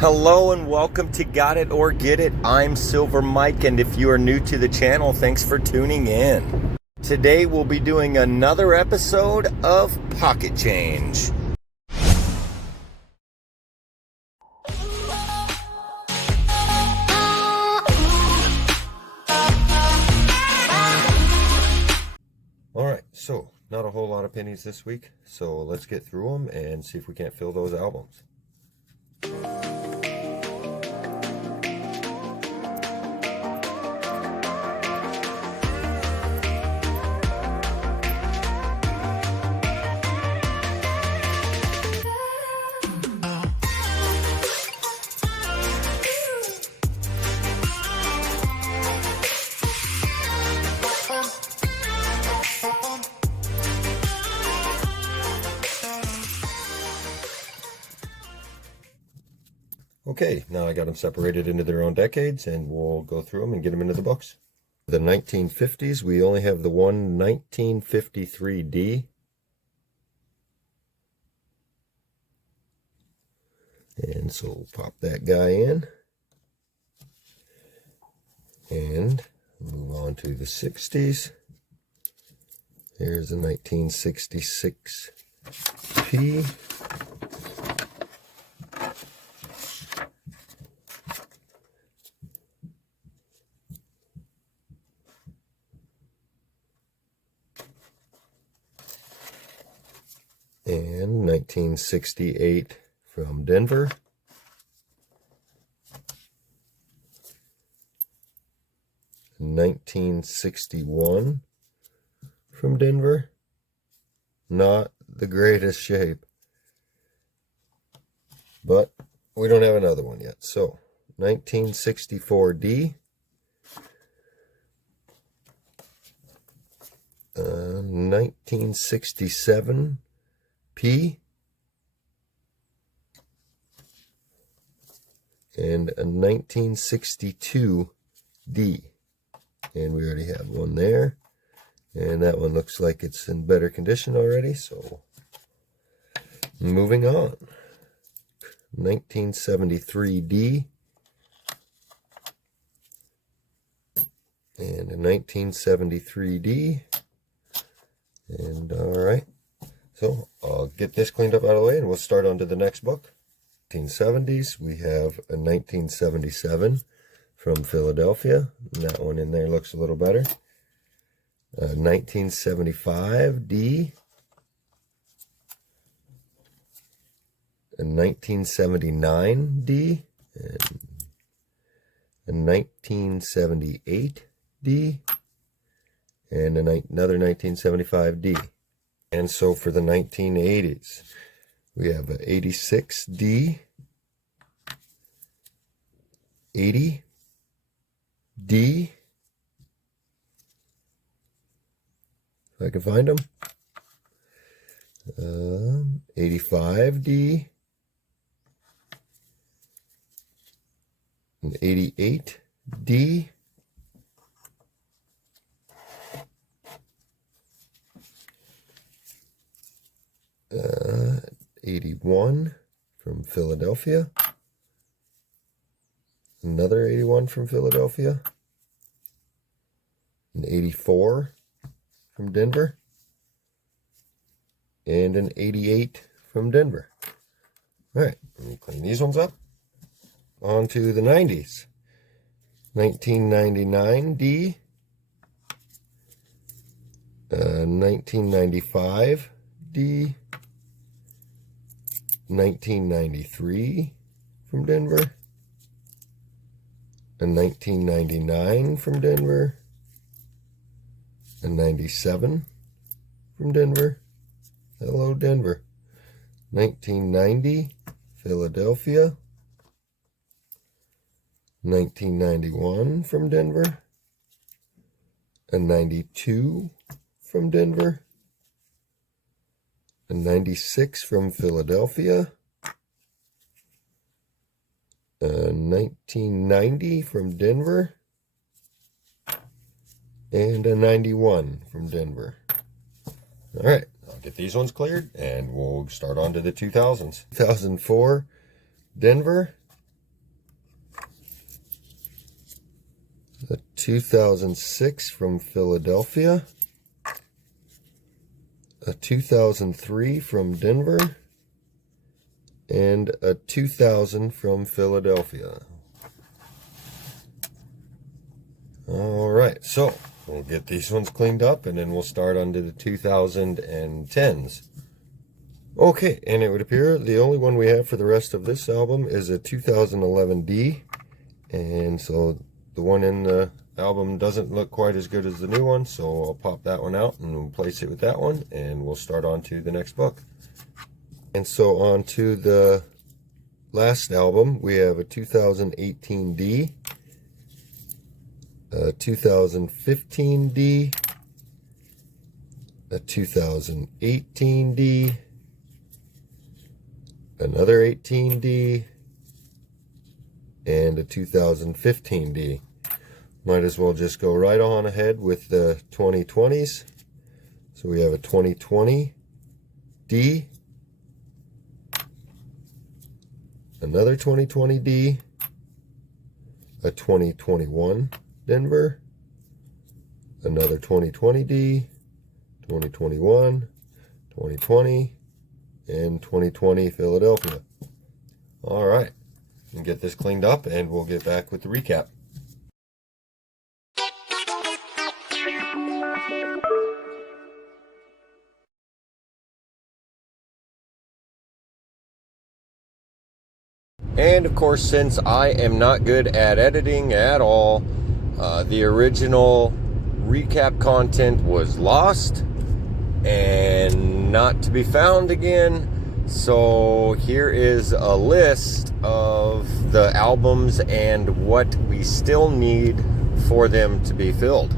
Hello and welcome to Got It or Get It. I'm Silver Mike, and if you are new to the channel, thanks for tuning in. Today we'll be doing another episode of Pocket Change. Alright, so not a whole lot of pennies this week, so let's get through them and see if we can't fill those albums. Okay, now I got them separated into their own decades, and we'll go through them and get them into the books. The 1950s, we only have the one 1953D. And so we'll pop that guy in. And move on to the 60s. Here's the 1966P. And 1968 from Denver. $1961 from Denver. Not the greatest shape, but we don't have another one yet. So 1964D. 1967 P, and a 1962 D, and we already have one there, and that one looks like it's in better condition already. So moving on, 1973 D and a 1973 D, and all right. So I'll get this cleaned up out of the way and we'll start on to the next book. 1970s, we have a 1977 from Philadelphia. And that one in there looks a little better. 1975D. A 1979D. And a 1978D. And another 1975D. And so for the 1980s, we have a 86D, 80D, if I can find them, 85D, and 88D, 81 from Philadelphia, another 81 from Philadelphia, an 84 from Denver, and an 88 from Denver. All right, let me clean these ones up. On to the 90s. 1999D, 1995D, 1993 from Denver, a 1999 from Denver, a 97 from Denver. Hello, Denver. 1990 Philadelphia, 1991 from Denver, a 92 from Denver, a 96 from Philadelphia, a 1990 from Denver, and a 91 from Denver. All right, I'll get these ones cleared and we'll start on to the 2000s. 2004 Denver, a 2006 from Philadelphia, a 2003 from Denver, and a 2000 from Philadelphia. All right, so we'll get these ones cleaned up and then we'll start onto the 2010s. Okay, and it would appear the only one we have for the rest of this album is a 2011 D, and so the one in the album doesn't look quite as good as the new one, so I'll pop that one out and replace it with that one, and we'll start on to the next book. And so on to the last album, we have a 2018 D, a 2015 D, a 2018 D, another 18D, and a 2015D. Might as well just go right on ahead with the 2020s. So we have a 2020 D, another 2020 D, a 2021 Denver, another 2020 D, 2021, 2020, and 2020 Philadelphia. All right, and get this cleaned up and we'll get back with the recap. And of course, since I am not good at editing at all, the original recap content was lost and not to be found again. So here is a list of the albums and what we still need for them to be filled.